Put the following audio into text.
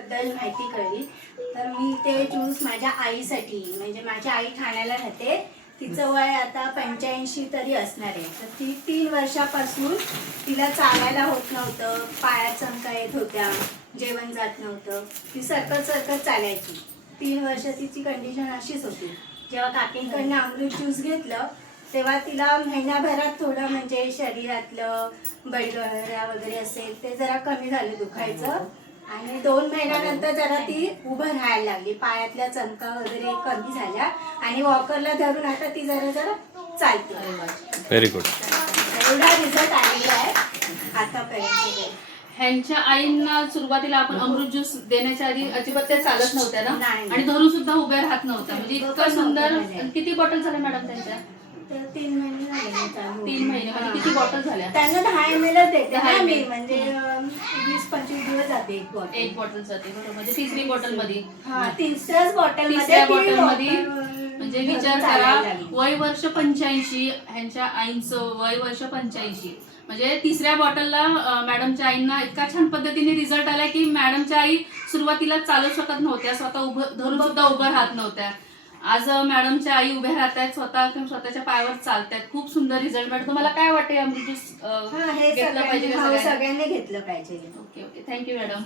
बद्दल माहिती कळली. तर मी ते ज्यूस माझ्या आईसाठी, म्हणजे माझी आई ठाण्याला राहते, तिचं वय आता 85 तरी असणार आहे. तर ती 3 वर्षापासून तिला चालायला होत नव्हतं, पायात चमका येत होत्या, जेवण जात नव्हतं, ती सरकत चालायची. 3 वर्ष तिची कंडिशन अशीच होती. जेव्हा काकींकडनं अमृत ज्यूस घेतलं तेव्हा तिला महिन्याभरात थोडं म्हणजे शरीरातलं बळगळ्या वगैरे असेल ते जरा कमी झालं दुखायचं, आणि 2 महिन्यानंतर जरा ती उभं राहायला लागली, पायातल्या चमका वगैरे कमी झाल्या, आणि वॉकरला धरून आता ती जरा जरा चालते. Very good. एवढा रिझल्ट आलेला आहे आतापर्यंत. ह्यांच्या आईंना सुरुवातीला आपण अमृत ज्यूस देण्याच्या आधी अजिबात त्या चालत नव्हत्या ना, नाही. आणि धरून सुद्धा उभ्या राहत नव्हत्या. म्हणजे इतकं सुंदर. किती बॉटल झाल्या मॅडम त्यांच्या? तर 3 महिने झाले चालू. 3 महिने म्हणजे किती बॉटल झाल्या? त्यांना 10 ml देते 10 ना मी, ml. म्हणजे 20-25 दिवस जाते एक बॉटल. एक बॉटल जाते बरोबर. म्हणजे तिसरी बॉटल मध्ये, तिसऱ्याच बॉटल तिसऱ्या मध्ये बॉटल मध्ये म्हणजे विचार करा, वय वर्ष 85, ह्यांच्या आईंचं वय वर्ष 85. म्हणजे तिसऱ्या बॉटलला मॅडमच्या आईंना इतका छान पद्धतीने रिझल्ट आलाय की मॅडमच्या आई सुरुवातीला चालू शकत नव्हत्या, स्वतः उभं धरून सुद्धा उभं राहत नव्हत्या. आज मॅडमच्या आई उभ्या राहत आहेत, स्वतःच्या पायावर चालतात. खूप सुंदर रिझल्ट. मॅडम तुम्हाला काय वाटतं अमृत ज्यूस घेतलं पाहिजे का सगळ्यांनी घेतलं पाहिजे. Okay okay, thank you madam.